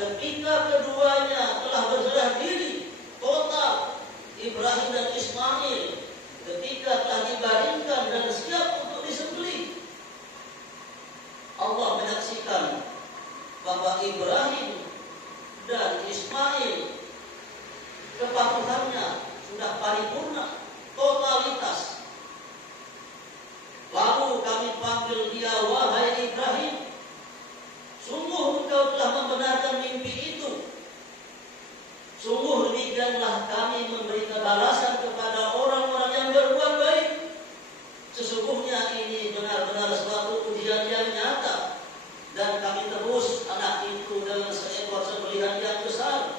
ketika keduanya telah berserah diri total, Ibrahim dan Ismail, ketika telah dibaringkan dan siap untuk disembelih, Allah menyaksikan bahwa Ibrahim dan Ismail kepatuhannya sudah paripurna, totalitas. Lalu kami panggil dia, wahai Ibrahim, sungguh engkau telah membenarkan mimpi itu. Sungguh demikianlah kami memberi balasan kepada orang-orang yang berbuat baik. Sesungguhnya ini benar-benar suatu ujian yang nyata, dan kami tebus anak itu dengan seekor sembelihan yang besar,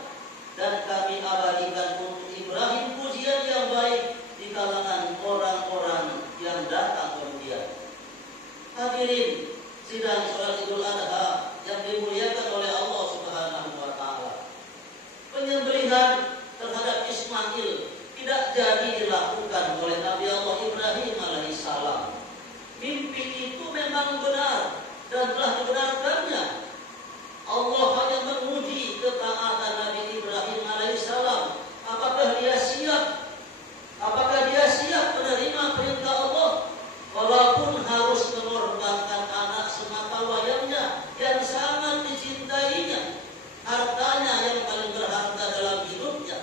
dan kami abadikan untuk Ibrahim pujian yang baik di kalangan orang-orang yang datang kemudian. Hadirin sidang salat Idul Adha yang dimuliakan oleh Allah Subhanahu wa taala. Penyembelihan terhadap Ismail tidak jadi dilakukan oleh Nabi Allah Ibrahim alaihissalam. Mimpi itu memang benar dan telah dibenarkannya. Allah hanya menguji ketaatan Nabi Ibrahim alaihissalam. Apakah dia siap? Apakah dia siap menerima perintah Allah? Walaupun harus mengorbankan anak sematawayangnya yang sangat dicintainya, hartanya yang paling berharga dalam hidupnya.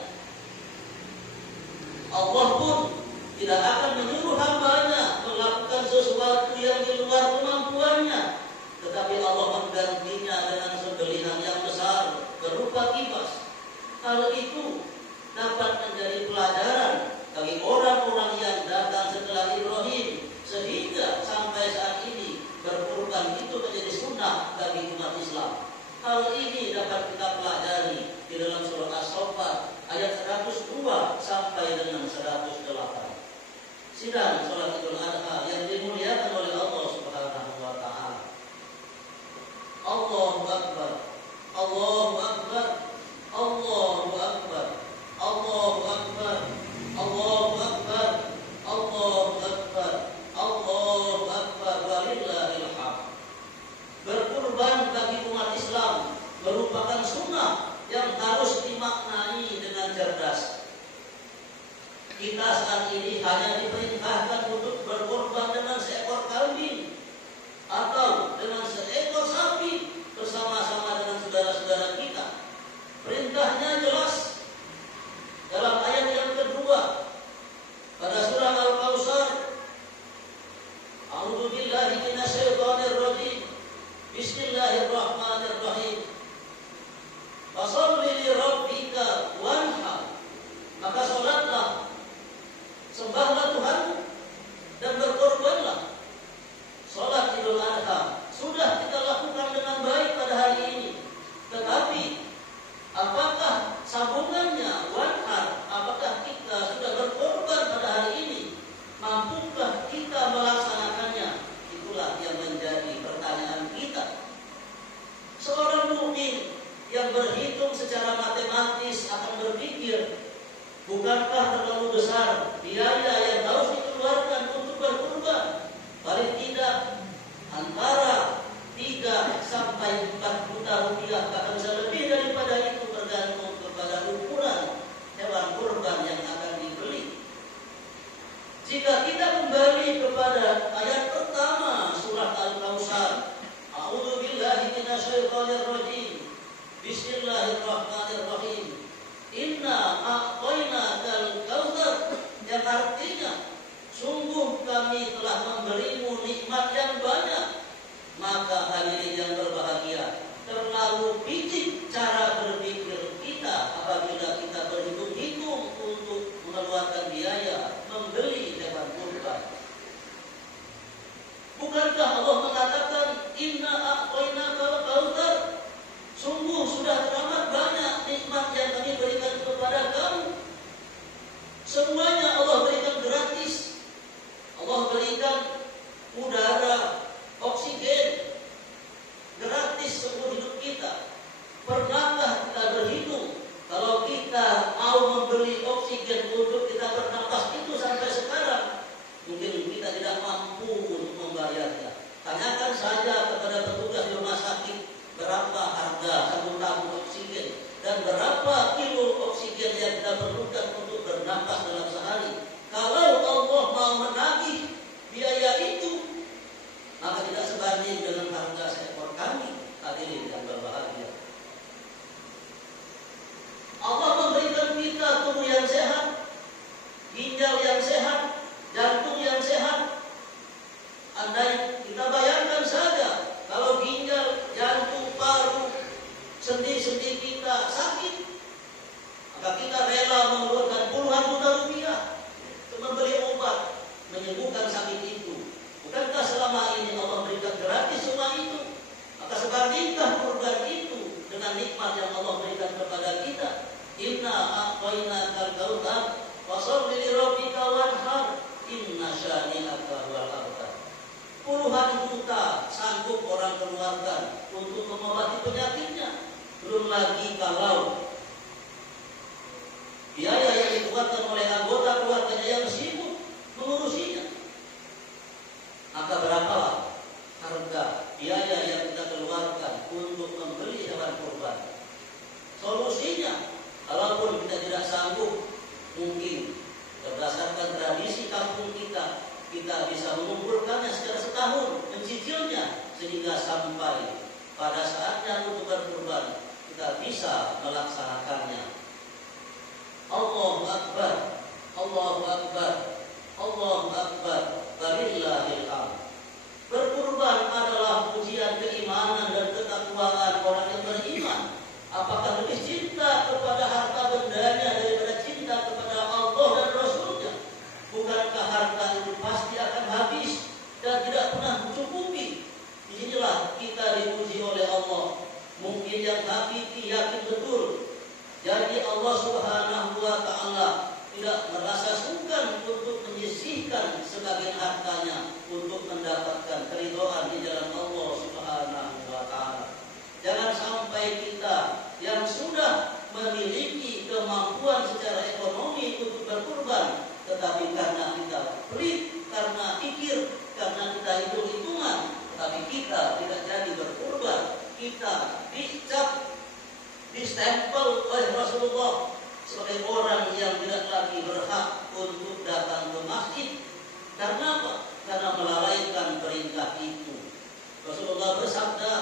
Allah pun tidak akan menyuruh hambanya melakukan sesuatu yang di luar kemampuannya, tetapi Allah menggantinya dengan sembelihan yang besar berupa kibas. Hal itu dapat menjadi pelajaran bagi orang-orang yang datang setelah Ibrahim, sehingga sampai saat ini berkurban itu menjadi sunnah bagi umat Islam. Hal ini dapat kita pelajari di dalam surah As-Saffat ayat 102 sampai dengan 108. Sidang salat Idul Adha yang dimuliakan oleh Allah Subhanahu wa taala. Allahu Akbar. Allahu Akbar. Allahu Akbar. Allahu Akbar. Allahu Akbar. Allahu Akbar. Allahu Akbar walillahil hamd. Berkurban bagi umat Islam merupakan sunnah yang harus dimaknai dengan cerdas. Kita saat ini hanya diperintahkan untuk berkorban dengan seekor kambing atau dengan seekor sapi bersama-sama dengan saudara-saudara kita. Perintahnya jelas dalam ayat yang kedua pada surah Al-Kautsar. A'udzu billahi minasyaitonir rajim. Bismillahirrahmanirrahim. Fasholli li rabbika wanhar. Maka salatlah, sembahlah Tuhan dan berkorbanlah. Salat Idul Adha sudah kita lakukan dengan baik pada hari ini. Tetapi apakah sambungannya wanhar? Apakah kita sudah berkorban pada hari ini? Mampukah kita melaksanakannya? Itulah yang menjadi pertanyaan kita. Seorang mukmin yang berhitung secara matematis akan berpikir, bukankah terlalu besar biaya yang harus dikeluarkan untuk berkurban? Paling tidak antara 3 sampai 4 juta rupiah, bahkan bisa lebih daripada itu tergantung kepada ukuran hewan kurban yang akan dibeli. Jika kita kembali kepada ayat pertama surah Al-Kautsar, A'udzu billahi minasyaitonir rajim. Bismillahirrahmanirrahim. Inna a'tainakal kautsar, yang artinya sungguh kami telah memberimu nikmat yang banyak. Maka hadirin yang berbahagia, terlalu picik cara berpikir kita apabila kita berhitung-hitung untuk mengeluarkan biaya membeli hewan kurban. Bukankah Allah mengatakan inna a'tainakal kautsar, sungguh sudah teramat banyak nikmat yang kami berikan kepada kamu. Semuanya Allah berikan gratis. Allah berikan udara, oksigen, gratis seumur hidup kita. Pernahkah kita berhitung kalau kita mau membeli oksigen untuk kita bernapas itu sampai sekarang? Mungkin kita tidak mampu untuk membayarnya. Tanyakan saja kepada petugas di rumah sakit berapa harga 1 tabung oksigen dan berapa kilo oksigen yang kita perlukan untuk bernapas dalam sehari. Kalau Allah mau menagih biaya itu, maka tidak sebanding dengan harga seekor kambing. Hadirin yang berbahagia, Allah memberikan kita tubuh yang sehat, ginjal yang sehat, jantung yang sehat. Andai kita bayangkan saja, kalau ginjal, jantung, paru, sendi-sendi kita sakit, maka kita rela mengeluarkan puluhan juta rupiah untuk membeli obat menyembuhkan sakit itu. Bukankah selama ini Allah berikan gratis semua itu? Maka sebandingkan kurban itu dengan nikmat yang Allah berikan kepada kita. Inna a'tainakal kautsar fasholli li rabbika wanhar inna syani'aka huwal abtar. Puluhan juta sanggup orang keluarkan untuk mengobati penyakitnya. Belum lagi kalau biaya yang dikeluarkan oleh anggota keluarganya yang sibuk mengurusinya. Maka berapalah harga biaya yang kita keluarkan untuk membeli hewan kurban? Solusinya, kalaupun kita tidak sanggup, mungkin berdasarkan tradisi kampung kita bisa mengumpulkannya secara setahun, mencicilnya, sehingga sampai pada saatnya untuk berkurban kita bisa melaksanakannya. Allahu Akbar, Allahu Akbar, Allahu Akbar, walillahil hamd. Berkurban adalah ujian keimanan dan ketakwaan orang yang beriman. Apakah lebih cinta kepada harta bendanya daripada cinta kepada Allah dan Rasulnya? Bukankah harta itu pasti akan habis dan tidak pernah mencukupi? Disinilah kita diuji oleh Allah. Mungkin yang hakiki yakin betul. Jadi Allah Subhanahu wa Ta'ala tidak merasa sungkan untuk menyisihkan sebagian hartanya untuk mendapatkan keridhaan di jalan Allah Subhanahu wa Ta'ala. Jangan sampai kita yang sudah memiliki kemampuan secara ekonomi untuk berkurban, tetapi karena kita pelit, karena pikir, karena kita hitung-hitungan, tapi kita tidak jadi berkurban. Kita dicap, distempel oleh Rasulullah sebagai orang yang tidak lagi berhak untuk datang ke masjid. Karena apa? Karena melalaikan perintah itu. Rasulullah bersabda,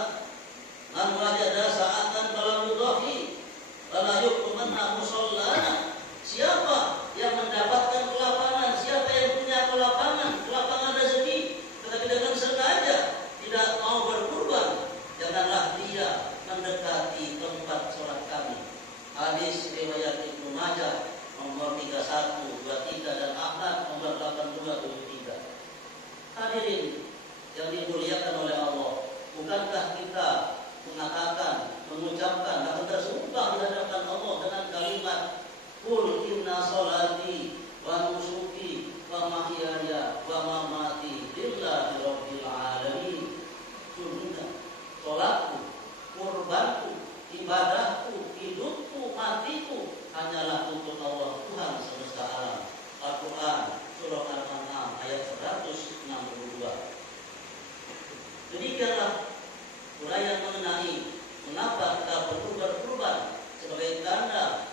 "Man wajada sa'atan falam yudhi, fala yuqmanna musallana." Siapa yang mendapatkan kelapangan, siapa yang punya kelapangan rezeki, tetapi dengan sengaja tidak mau berkurban, janganlah dia mendekati tempat sholat kami. Hadis riwayat Ibnu Majah nomor 31, 23 dan Ahmad nomor 82, 73. Hadirin yang dimuliakan oleh Allah, bukankah kita mengucapkan atau tersumpah di hadapan Allah dengan kalimat Qul inna sholati wa nusuki wa mahyaya wa mamati lillahi rabbil alamin. Sungguhnya sholatku, kurbanku, ibadahku, hidupku, matiku hanyalah untuk Allah Tuhan semesta alam. Al-Quran surah Al-An'am ayat 162. Demikianlah uraian mengenai mengapa kita perlu berkurban sebagai tanda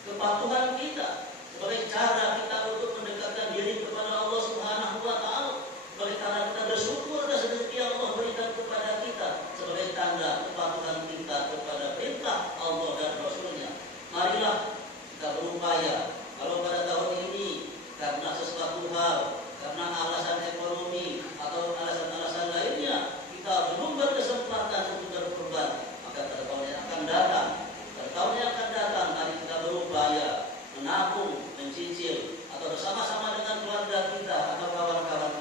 kepatuhan kita, sebagai cara kita untuk mendekatkan diri kepada Allah Subhanahu wa Ta'ala, sebagai tanda kita bersyukur atas rezeki yang Allah berikan kepada kita, sebagai tanda kepatuhan kita kepada perintah Allah dan Rasulnya. Marilah kita berupaya, kalau pada tahun ini karena sesuatu hal, karena alasan ekonomi atau alasan-alasan lainnya kita belum berkesempatan untuk berkurban, maka pada tahun yang akan datang, mari kita berupaya menabung, mencicil, atau bersama-sama dengan keluarga kita atau kawan-kawan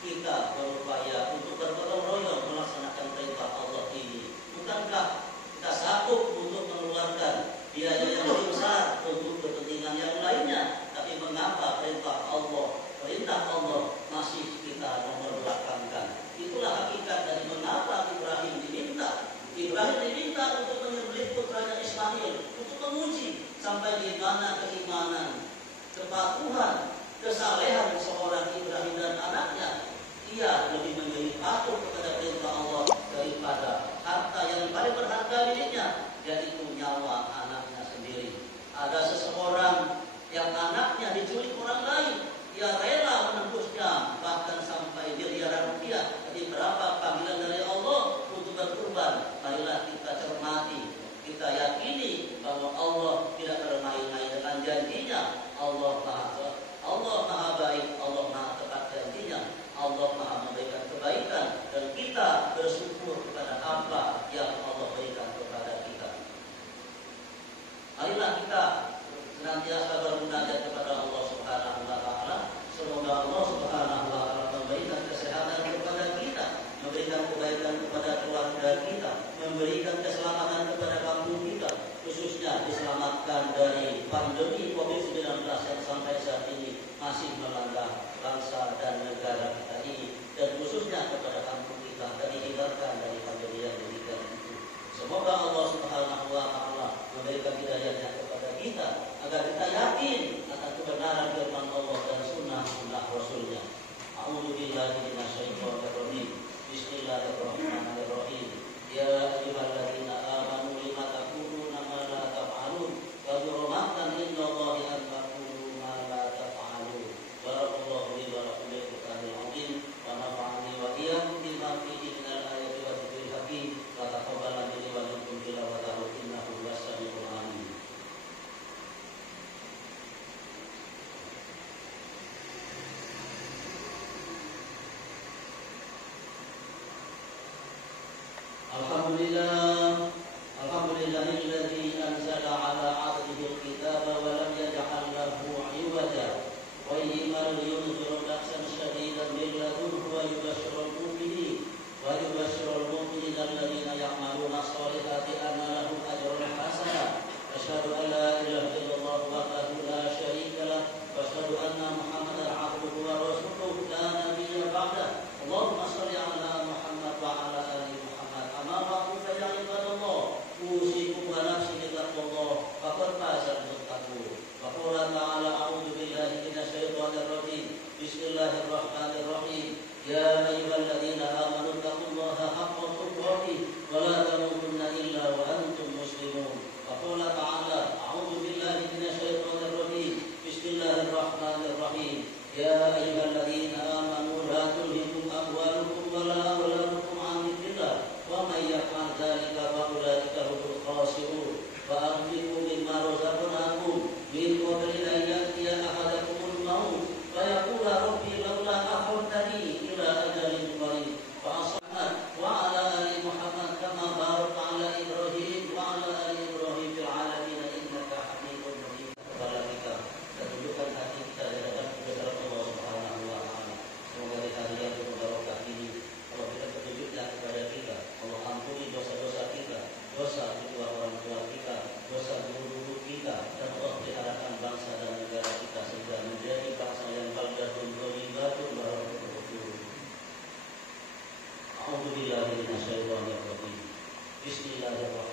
kita berupaya untuk bergotong royong melaksanakan perintah Allah ini. Bukankah kita sanggup untuk mengeluarkan biaya yang lebih besar untuk kepentingan yang lainnya, tapi mengapa perintah Allah masih kita nomor-belakangkan? Itulah hakikat dari mengapa Ibrahim diminta untuk menyembelih putranya Ismail, untuk menguji sampai di mana keimanan, kepatuhan, kesalehan seorang Ibrahim dan anaknya. Ia lebih memilih patuh kepada perintah Allah daripada harta yang paling berharga miliknya, yaitu nyawa nyawa anaknya sendiri. Ada seseorang yang anaknya diculik orang lain, ia rela menembusnya bahkan sampai miliaran rupiah. Jadi berapa panggilan dari Allah untuk berkurban? Marilah kita cermati, kita yakini bahwa Allah tidak bermain-main dengan janjinya. Allah Maha baik, Allah Maha tepat janjinya, Allah Maha memberikan kebaikan, dan kita bersyukur kepada apa yang Allah berikan kepada kita. Marilah kita senantiasa bermunajat kepada Allah Subhanahu wa taala. Semoga Allah Subhanahu wa taala memberikan kesehatan kepada kita, memberikan kebaikan kepada keluarga kita, memberikan keselamatan kepada kampung kita, khususnya diselamatkan dari pandemi COVID-19 yang sampai saat ini masih melanda bangsa dan negara kita ini, dan khususnya kepada kampung kita, dan dihindarkan dari pandemi yang demikian itu. Semoga Allah Subhanahu wa taala memberikan hidayahnya kepada kita agar kita yakin akan kebenaran firman Allah dan sunnah Rasulnya. A'udzubillahi minasyaitonir rajim. Bismillahirrahmanirrahim. Ya ayyuhalladzina amanu lima taquluna ma la taf'alun kabura maqtan indallahi an taqulu ma la taf'alun. Barakallahu li wa lakum bil Qur'anil azim wa nafa'ani wa iyyakum bima fihi minal ayati wa dzikril hakim wa taqabbal minni wa minkum tilawatahu innahu huwas samiul alim. Alhamdulillahilladzi anzala ala 'abdihi al-kitaba wa lam yaj'al lahu 'iwaja qayyiman liyunzira ba'san shadidan min ladunhu wa yubashshirul mu'minina alladhina ya'maluna as-solihati anna lahum ajran hasana. Asyhadu an la ilaha illallah wahdahu la syarika lah wa asyhadu anna Muhammadan 'abduhu wa rasuluhu la nabiyya ba'dah. Allahumma shalli 'ala Muhammad wa 'ala ali Muhammad. Amma ba'du fa ya ibadallah, usikum wa nafsi bittaqwallah faqad fazal muttaqun. Wa qala ta'ala a'udzu billahi minasyaitonir rajim. Bismillahirrahmanirrahim. Ya ayyuhalladzina amanu taqullaha haqqa tuqatih wa la tamutunna illa wa antum muslimun. Wa qala ta'ala a'udzu billahi minasyaitonir rajim. Bismillahirrahmanirrahim. Ya ayyuhalladzina amanu la tulhikum amwalukum wa la auladukum 'an dzikrillah wa may yaf'al dzalika fa ulaika humul khasirun. Wa anfiqu mimma razaqnakum min qabli an ya'tiya ahadakumul maut fa yaqula rabbi laula akhartani ila ajalin qarib fa asbah wa 'ala ali Muhammad kama barakta 'ala Ibrahim wa 'ala ali Ibrahim fil 'alamin innaka Hamidum Majid. Kepada kita dan tunjukkan hati kita di hadapan kehadirat Allah Subhanahu wa taala. Semoga di hari yang berbarokah ini Allah berikan petunjuknya kepada kita. Allah ampuni dosa-dosa kita, dosa kedua orang tua kita, dosa guru-guru kita, dan Allah peliharakan bangsa dan negara kita sehingga menjadi bangsa yang baldatun thayyibatun wa rabbul ghafur. A'udzu billahi minasyaitonir rajim. Bismillahirrahmanirrahim.